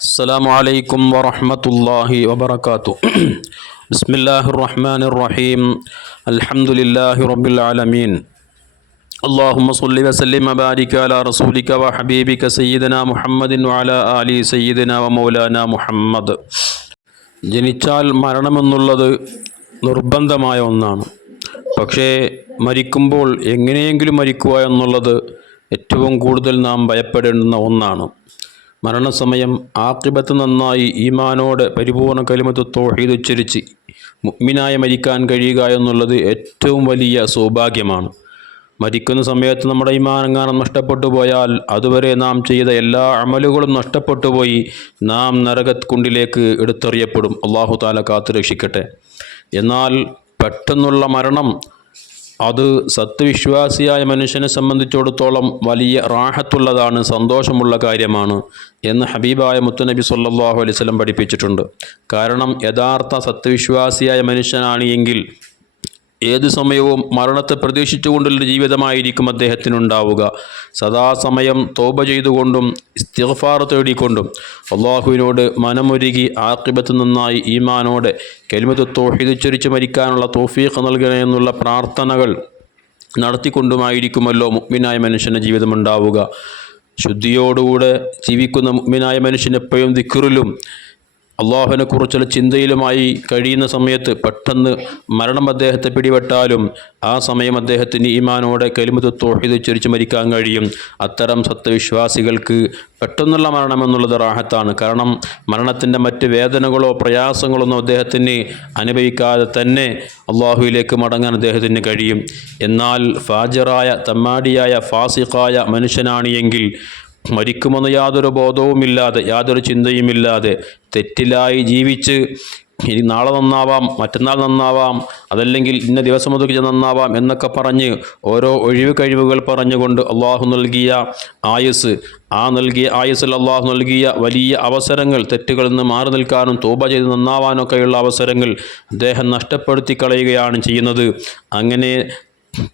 السلام عليكم ورحمة الله وبركاته بسم الله الرحمن الرحيم الحمد لله رب العالمين اللهم صل وسلم وبارك على رسولك وحبيبك سيدنا محمد وعلى آل سيدنا ومولانا محمد ജനിച്ചാൽ മരണമെന്നുള്ളത് നിർബന്ധമായ ഒന്നാണ് പക്ഷേ മരിക്കുമ്പോൾ എങ്ങനെയെങ്കിലും മരിക്കുക എന്നുള്ളത് ഏറ്റവും കൂടുതൽ നാം ഭയപ്പെടേണ്ടുന്ന ഒന്നാണ് മരണസമയം ആക്കിബത്ത് നന്നായി ഈമാനോട് പരിപൂർണ കലിമത്ത് തോഹീദ് മുഗ്മിനായി മരിക്കാൻ കഴിയുക എന്നുള്ളത് ഏറ്റവും വലിയ സൗഭാഗ്യമാണ്. മരിക്കുന്ന സമയത്ത് നമ്മുടെ ഈമാനങ്ങാനം നഷ്ടപ്പെട്ടു പോയാൽ അതുവരെ നാം ചെയ്ത എല്ലാ അമലുകളും നഷ്ടപ്പെട്ടു പോയി നാം നരകക്കുണ്ടിലേക്ക് എടുത്തെറിയപ്പെടും. അള്ളാഹു താല കാത്തു രക്ഷിക്കട്ടെ എന്നാൽ പെട്ടെന്നുള്ള മരണം അത് സത്യവിശ്വാസിയായ മനുഷ്യനെ സംബന്ധിച്ചിടത്തോളം വലിയ റാഹത്തുള്ളതാണ് സന്തോഷമുള്ള കാര്യമാണ് എന്ന് ഹബീബായ മുത്തുനബി സല്ലാഹു അലൈവലം പഠിപ്പിച്ചിട്ടുണ്ട്. കാരണം യഥാർത്ഥ സത്യവിശ്വാസിയായ മനുഷ്യനാണ് എങ്കിൽ ഏത് സമയവും മരണത്തെ പ്രതീക്ഷിച്ചുകൊണ്ടുള്ള ജീവിതമായിരിക്കും അദ്ദേഹത്തിനുണ്ടാവുക. സദാസമയം തോപ ചെയ്തുകൊണ്ടും ഇസ്തിഫാർ തേടിക്കൊണ്ടും അള്ളാഹുവിനോട് മനമൊരുകി ആക്കിബത്ത് നന്നായി ഈമാനോടെ കെൽമത്ത് തോഹിതുച്ചരിച്ച് മരിക്കാനുള്ള തോഫീഖ് നൽകണേ എന്നുള്ള പ്രാർത്ഥനകൾ നടത്തിക്കൊണ്ടുമായിരിക്കുമല്ലോ മുഗ്മിനായ മനുഷ്യന്റെ ജീവിതമുണ്ടാവുക. ശുദ്ധിയോടുകൂടെ ജീവിക്കുന്ന മുഗ്മിനായ മനുഷ്യൻ എപ്പോഴും ദിക്കറിലും അള്ളാഹുവിനെ കുറിച്ചുള്ള ചിന്തയിലുമായി കഴിയുന്ന സമയത്ത് പെട്ടെന്ന് മരണം അദ്ദേഹത്തെ പിടിപെട്ടാലും ആ സമയം അദ്ദേഹത്തിന് ഈമാനോടെ കലിമത്ത് തോഹിത് ഉച്ചരിച്ച് മരിക്കാൻ കഴിയും. അത്തരം സത്യവിശ്വാസികൾക്ക് പെട്ടെന്നുള്ള മരണം എന്നുള്ളത് റാഹത്താണ്. കാരണം മരണത്തിന്റെ മറ്റ് വേദനകളോ പ്രയാസങ്ങളോ ഒന്നും അദ്ദേഹത്തിന് അനുഭവിക്കാതെ തന്നെ അള്ളാഹുവിലേക്ക് മടങ്ങാൻ അദ്ദേഹത്തിന് കഴിയും. എന്നാൽ ഫാജറായ തമ്മാടിയായ ഫാസിഖായ മനുഷ്യനാണ് എങ്കിൽ മരിക്കുമെന്ന് യാതൊരു ബോധവുമില്ലാതെ യാതൊരു ചിന്തയുമില്ലാതെ തെറ്റിലായി ജീവിച്ച് ഇനി നാളെ നന്നാവാം മറ്റന്നാൾ നന്നാവാം അതല്ലെങ്കിൽ ഇന്ന ദിവസം ഒതുക്കി നന്നാവാം എന്നൊക്കെ പറഞ്ഞ് ഓരോ ഒഴിവ് കഴിവുകൾ പറഞ്ഞുകൊണ്ട് അള്ളാഹു നൽകിയ ആയുസ് ആ നൽകിയ ആയുസിൽ അള്ളാഹു നൽകിയ വലിയ അവസരങ്ങൾ തെറ്റുകളിൽ നിന്ന് മാറി നിൽക്കാനും തോപ ചെയ്ത് നന്നാവാനൊക്കെയുള്ള അവസരങ്ങൾ അദ്ദേഹം നഷ്ടപ്പെടുത്തി കളയുകയാണ് ചെയ്യുന്നത്. അങ്ങനെ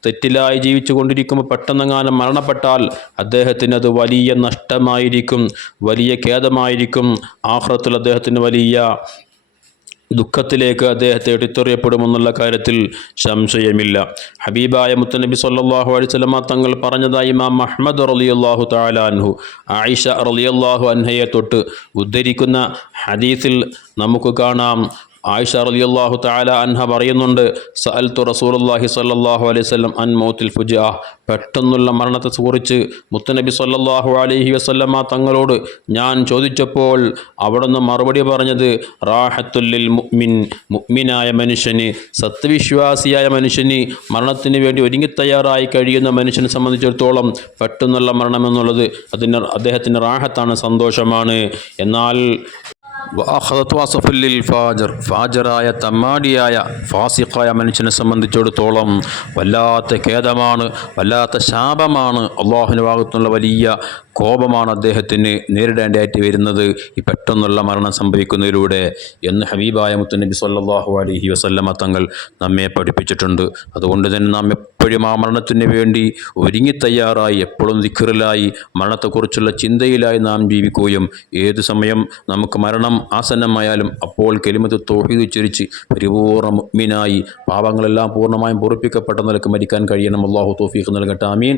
തെറ്റിലായി ജീവിച്ചു കൊണ്ടിരിക്കുമ്പോൾ പെട്ടെന്നെങ്ങാനും മരണപ്പെട്ടാൽ അദ്ദേഹത്തിന് അത് വലിയ നഷ്ടമായിരിക്കും വലിയ ഖേദമായിരിക്കും. ആഹ്റത്തിൽ അദ്ദേഹത്തിന് വലിയ ദുഃഖത്തിലേക്ക് അദ്ദേഹത്തെ എടുത്തെറിയപ്പെടുമെന്നുള്ള കാര്യത്തിൽ സംശയമില്ല. ഹബീബായ മുത്തനബി സല്ലാഹു അലിസ്ലമ തങ്ങൾ പറഞ്ഞതായി ഇമാം മഹ്മദ് റലിയല്ലാഹു താലാൻഹു ആയിഷ റലിയല്ലാഹു അൻഹയെ തൊട്ട് ഉദ്ധരിക്കുന്ന ഹദീസിൽ നമുക്ക് കാണാം. ആയിഷ റളിയല്ലാഹു തആല അൻഹ പറയുന്നുണ്ട് സഅൽതു റസൂലുള്ളാഹി സ്വല്ലല്ലാഹു അലൈഹി വസല്ലം അൻ മൗത്തിൽ ഫുജാ പെട്ടെന്നുള്ള മരണത്തെ കുറിച്ച് മുത്തനബി സ്വല്ലല്ലാഹു അലൈഹി വസല്ലമ തങ്ങളോട് ഞാൻ ചോദിച്ചപ്പോൾ അവിടുന്ന് മറുപടി പറഞ്ഞത് റാഹത്തുൽ മുഅ്മിൻ മുഅ്മിനായ മനുഷ്യന് സത്യവിശ്വാസിയായ മനുഷ്യന് മരണത്തിന് വേണ്ടി ഒരുങ്ങി തയ്യാറായി കഴിയുന്ന മനുഷ്യനെ സംബന്ധിച്ചിടത്തോളം പെട്ടെന്നുള്ള മരണമെന്നുള്ളത് അതിന് അദ്ദേഹത്തിന്റെ റാഹത്താണ് സന്തോഷമാണ്. എന്നാൽ വാസഫുല്ലിൽ ഫാജർ. ഫാജറായ തമ്മാടിയായ ഫാസിഖായ മനുഷ്യനെ സംബന്ധിച്ചിടത്തോളം വല്ലാത്ത ഖേദമാണ് വല്ലാത്ത ശാപമാണ് അള്ളാഹുവിന്റെ ഭാഗത്തുനിന്നുള്ള വലിയ കോപമാണ് അദ്ദേഹത്തിന് നേരിടേണ്ടതായിട്ട് വരുന്നത്. ഈ പെട്ടെന്നുള്ള മരണം സംഭവിക്കുന്നതിലൂടെ എന്ന് ഹബീബായ മുത്തുനബി സല്ലാഹു അലഹി വസല്ലമ തങ്ങൾ നമ്മെ പഠിപ്പിച്ചിട്ടുണ്ട്. അതുകൊണ്ട് തന്നെ നാം എപ്പോഴും ആ മരണത്തിന് വേണ്ടി ഒരുങ്ങി തയ്യാറായി എപ്പോഴും ദിക്കറിലായി മരണത്തെക്കുറിച്ചുള്ള ചിന്തയിലായി നാം ജീവിക്കുകയും ഏത് സമയം നമുക്ക് മരണം ആസന്നമായാലും അപ്പോൾ കെലിമത്ത് തോഹി ഉച്ചരിച്ച് പരിപൂർണ മുഗ്മിനായി പാവങ്ങളെല്ലാം പൂർണമായും പൊറപ്പിക്കപ്പെട്ട നിലയ്ക്ക് മരിക്കാൻ കഴിയണം. അള്ളാഹു തോഫീഖ് നൽകട്ടെ. ആമീൻ.